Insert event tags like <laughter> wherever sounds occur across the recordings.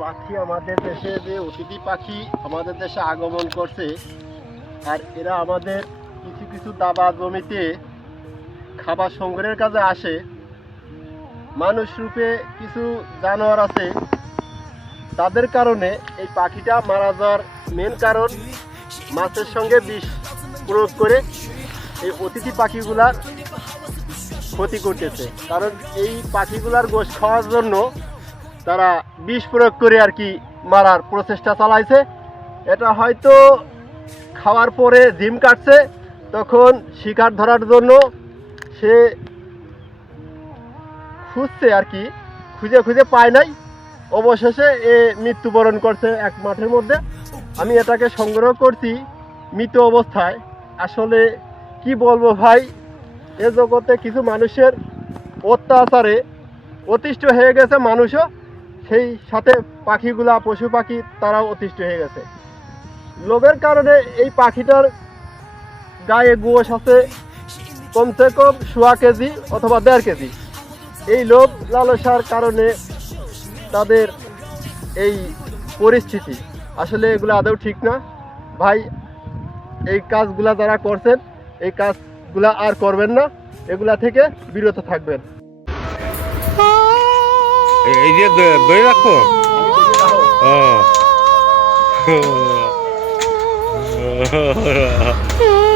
পাখি আমাদের দেশে যে অতিথি পাখি আমাদের দেশে আগমন করছে, আর এরা আমাদের কিছু কিছু দাবা জমিতে খাবার সংগ্রহের কাজে আসে। মানুষ রূপে কিছু জানোয়ার আছে। তাদের কারণে এই পাখিটা মারা যাওয়ার মেন কারণ মাছের সঙ্গে বিষ প্রয়োগ করে এই অতিথি পাখিগুলার ক্ষতি করতেছে। কারণ এই পাখিগুলার গোশ খাওয়ার জন্য তারা বিষ প্রয়োগ করে আর কি মারার প্রচেষ্টা চালাইছে। এটা হয়তো খাওয়ার পরে জিম কাটছে, তখন শিকার ধরার জন্য সে খুঁজছে আর কি, খুঁজে খুঁজে পায় নাই। অবশেষে এ মৃত্যুবরণ করছে এক মাঠের মধ্যে। আমি এটাকে সংগ্রহ করছি মৃত অবস্থায়। আসলে কি বলব ভাই, এ জগতে কিছু মানুষের অত্যাচারে অতিষ্ঠ হয়ে গেছে মানুষও। সেই সাথে পাখিগুলা, পশু পাখি, তারাও অতিষ্ঠ হয়ে গেছে। লোভের কারণে এই পাখিটার গায়ে গোশ আছে কমসে কম সোয়া কেজি অথবা দেড় কেজি। এই লোভ লালসার কারণে তাদের এই পরিস্থিতি। আসলে এগুলো আদৌ ঠিক না। ভাই, এই কাজগুলা যারা করছেন, এই কাজগুলা আর করবেন না। এগুলা থেকে বিরত থাকবেন। এই যে দই রাখো। ও। <laughs> <laughs> হ্যাঁ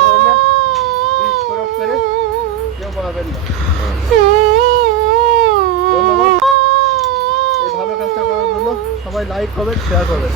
ধরনের বিষ প্রয়োগ করে কেউ মারবেন না সবাই লাইক কমেন্ট শেয়ার করবেন